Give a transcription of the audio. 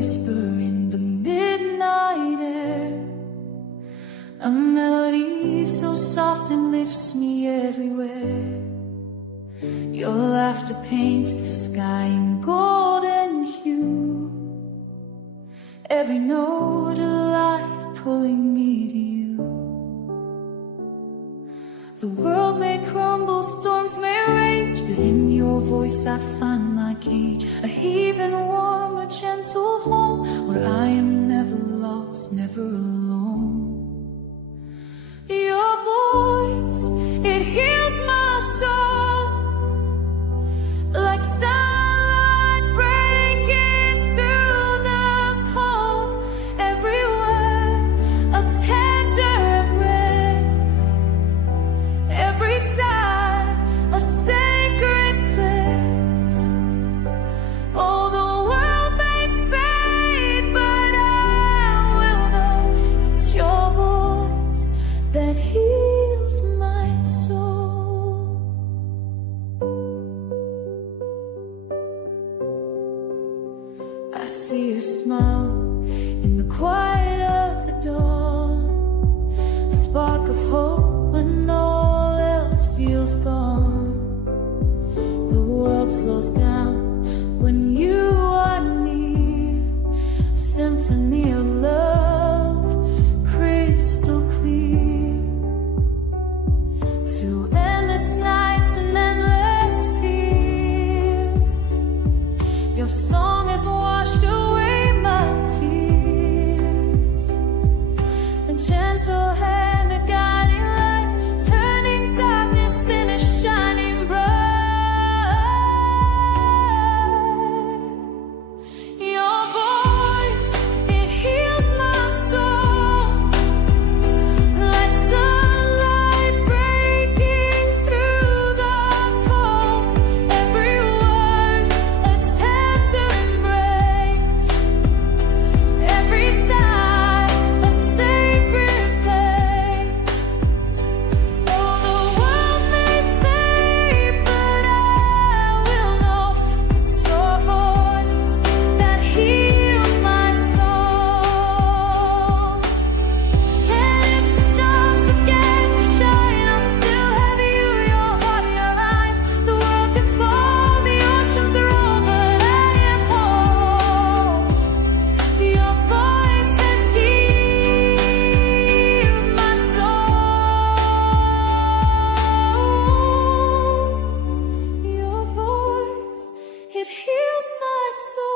whisper in the midnight air, a melody so soft it lifts me everywhere. Your laughter paints the sky in golden hue, every note a light pulling me to you. The world may crumble, storms may rage, but in your voice I find my cage, a heaving warm, a gentle home, where I am never lost, never alone. Your voice, it heals my soul, like sunlight breaking through the cold. Every word a tender embrace, every sigh a sacred place. Oh, the world may fade, but I will know it's your voice that heals my soul. I see your smile in the quiet of the dawn, a spark of hope when all else feels gone. The world slows down when you are near, a symphony of love, crystal clear. Through endless nights and endless fears, your song has washed away my tears. A gentle hand, a guiding light, turning darkness into shining bright. Your voice, it heals my soul, like sunlight breaking through the cold. Every word a tender embrace, every sigh a sacred place. Oh, the world may fade, but I will know it's your voice that heals my soul. And if the stars forget to shine, I'll still have you, your heart, your eye. The world can fall, the oceans roll, but I am whole. Your voice has healed my soul. Your voice, it heals my soul.